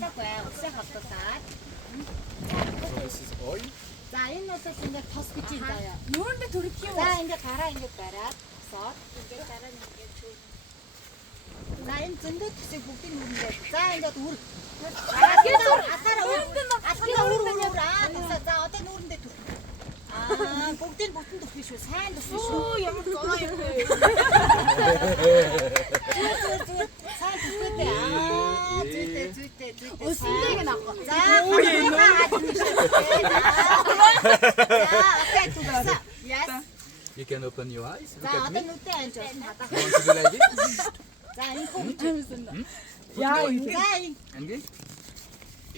하다고요. 옥색 헛것살. This is oil. 자, 이노스 이제 토스피치인데요. 누군데 둘이 키워? 자, 이제 가라 이제 가라. 서 이제 가라 이제 주. 자, 이제 진도 투시 북디 누른데. 자, 이제 우리 아까라 우르라. 자, 어때 누른데 두. 아, 북디도 피쇼, 산도 피쇼. 오, 야무 꺼나요. 신기하게 나왔고. 자, You can open your eyes. Look 자, at 어떤 me. 눈대 앉아. You want to do like this? 자, 인공. 야, And this?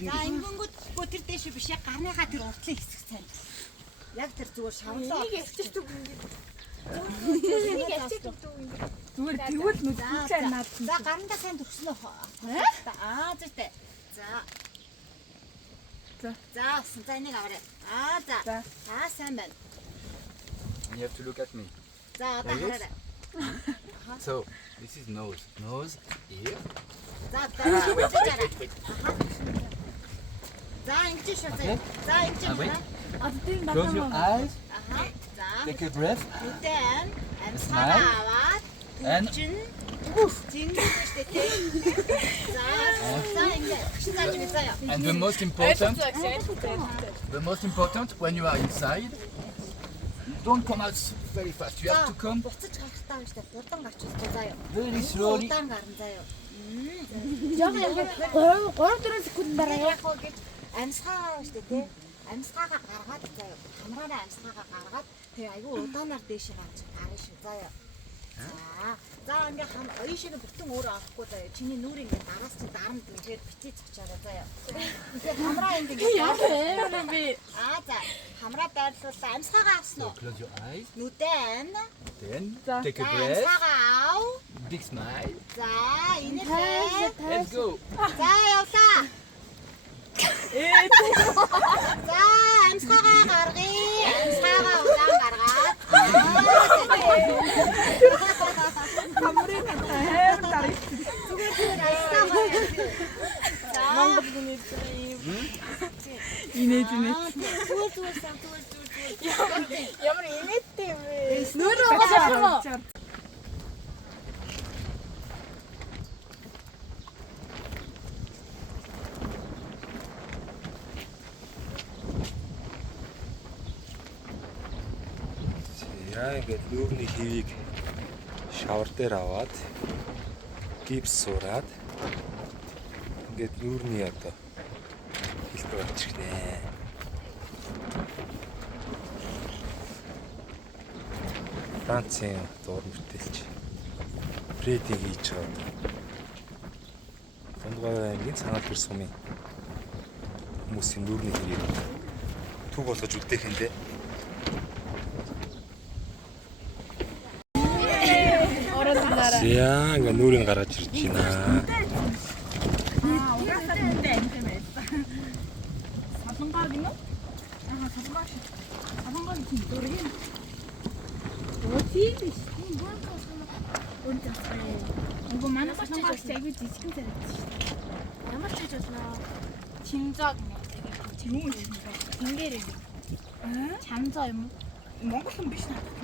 자, 인공고 고틀 때 шибшээ гарныхаа тэр уртлын хэсэг сайн. Яг тэр зүгээр шавлаа. энийг ячиж төг. Энийг ячиж төг. Зүгээр тэгвэл нүдчээр наад. За, гарандаа сайн төрснөө. Аа, зүтэй. За. За. За, за энийг аваарай. Аа, за. Аа, сайн байна. And you have to look at me. За, одоо хараарай. So, this is nose. Nose, ear. За, за. За, ингэж шээ. За, ингэж байна. Close your eyes. Аха. За. Take a breath. Then амсгаа аваад And чин 징글징글 때. 자, 자 이제 신 зааж үзье. and the most important when you are inside, don't come out very fast. You have to come буцаж гарах таа штэ. Удаан гарч үзье заяа. very slowly. Удаан гарна заяа. Яг ингэ 3-4 секунд дараа Яг хоо гэж амсгаа штэ тий. Амсгаагаа гаргаад заяа. Хамраараа амсгаагаа гаргаад тэгээ айгүй удаанаар дээш гарч гарна шүү заяа. За ингээ хам оюушиг бүтэн өөрөө авахгүй заяа. Чиний нүур ингээ дараас чи дарамт ингээд битээ цочоороо заяа. Тэгээ хамраа ингээ яг ээ би. Аа за хамраа байрлуулсан амсгаагаа авсан So уу? close your eyes. Нүдэн. Then За. take a За breath. амсгаагаа ав. Big smile. За инээлээ. Let's go. За явлаа. За амсгаагаа гаргая. Амсгаагаа удаан гаргаад. Камрын хата хайр дараа. зүгээр зүгээр амсгаагаа. За Инээж зүгээр зүгээр сайн зүгээр. ямар инээдтэй юм бэ? Нүрөө гоо. Яа ингээд нүүрний хивийг шавар дээр аваад гипс сураад ингээд нүүрний одоо хэлбэр болчихнэ. Францын дуур мөртэлч Фредиг хийж байгаа. Дундгой аймгийн Санаал гэр сумын хүмүүсийн нүүрний хивийг төг болгож үлдээхэндээ яа ингээ нүрийн гараж ирж байна. Угаасаа нүдэ амт юм байсан. Савангаа гинэ? Аа савангаа. Савангаа тийм дөргий. Өтий биш. Тийм баакаа санаа. Өнтэй. Уг манай савангаа айгүй жижигэн зарагдсан шүү дээ. Ямар ч хийж болно. Чинзаг нэ. Юм уу? Тэнгэрээ. Чанзаа юм уу? Монгол хүн биш надад.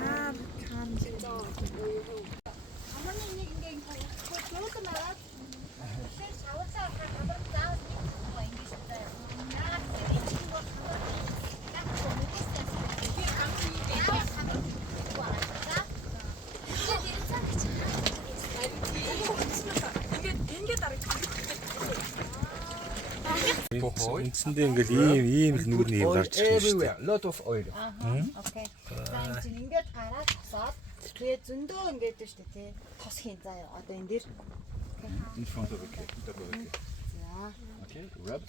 Аа. Чам 진짜. 어머니 이게 그것도 말아. 실 자원차 가버 나와 있는 거 인기시다. 나 이 친구 가버 딱 모르겠어. 이게 아무리 내가 가버 거 알았다. 이게 괜찮지. Ингээ дараа Үндсэндээ ингээл ийм л нүрний хив гарч ирж байна шүү дээ. Everywhere. Lot of oil. 오케이. 자 이제 ингээд гараад тосоод тэгээ зөндөө ингээд дээ шүү дээ тий. Тос хийн заяа. Одоо энэ дээр. In front of the cake. За. Okay, rub.